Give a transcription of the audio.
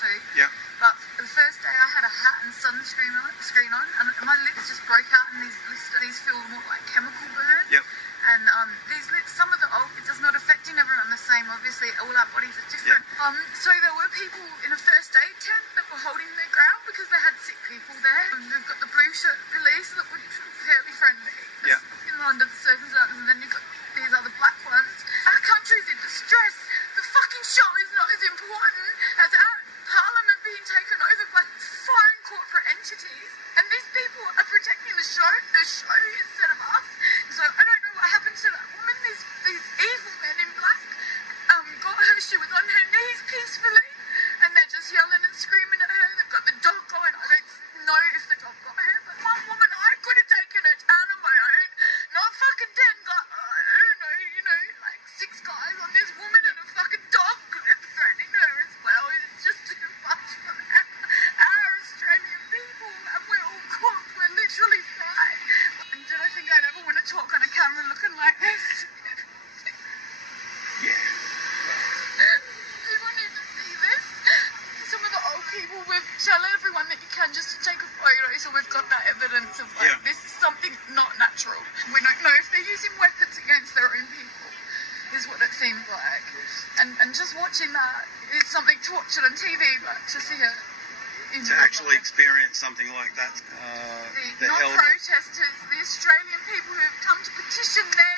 too. Yeah. But the first day I had a hat and sunscreen on, and my lips just broke out in these blisters. These feel more like chemical burns. Yep. And these lips, some of the old, it does not affecting everyone the same. Obviously, all our bodies are different. Yep. So there were people in a first aid tent that were holding their ground because they had sick people there. And they've got the blue shirt police that were fairly friendly. Yeah. Under the circumstances, and then you've got these other black ones. Our country's in distress. The fucking show is not as important as our parliament being taken over by foreign corporate entities. And these people are protecting the show instead of us. So I don't know what happened to that woman. These evil men in black got her. She was on her knees peacefully, and they're just yelling and screaming at her. They've got the dog going. I don't know if the dog got her, but one woman, I could have taken her down on my own. Not fucking 10 guys, I don't know, like 6 guys on this woman and a fucking dog threatening her as well. It's just too much for our Australian people, and we're all cooked. We're literally fried. And did I think I'd ever want to talk on a camera looking like this? Yeah. People need to see this. Some of the old people, tell everyone that you can just to take a photo, so we've got that evidence of like, this is something not natural. We don't know if they're using weapons against their own people, is what it seems like. And just watching that is something to watch it on TV, but to see it in To actually experience something like that. the not protesters, the Australian people who have come to petition their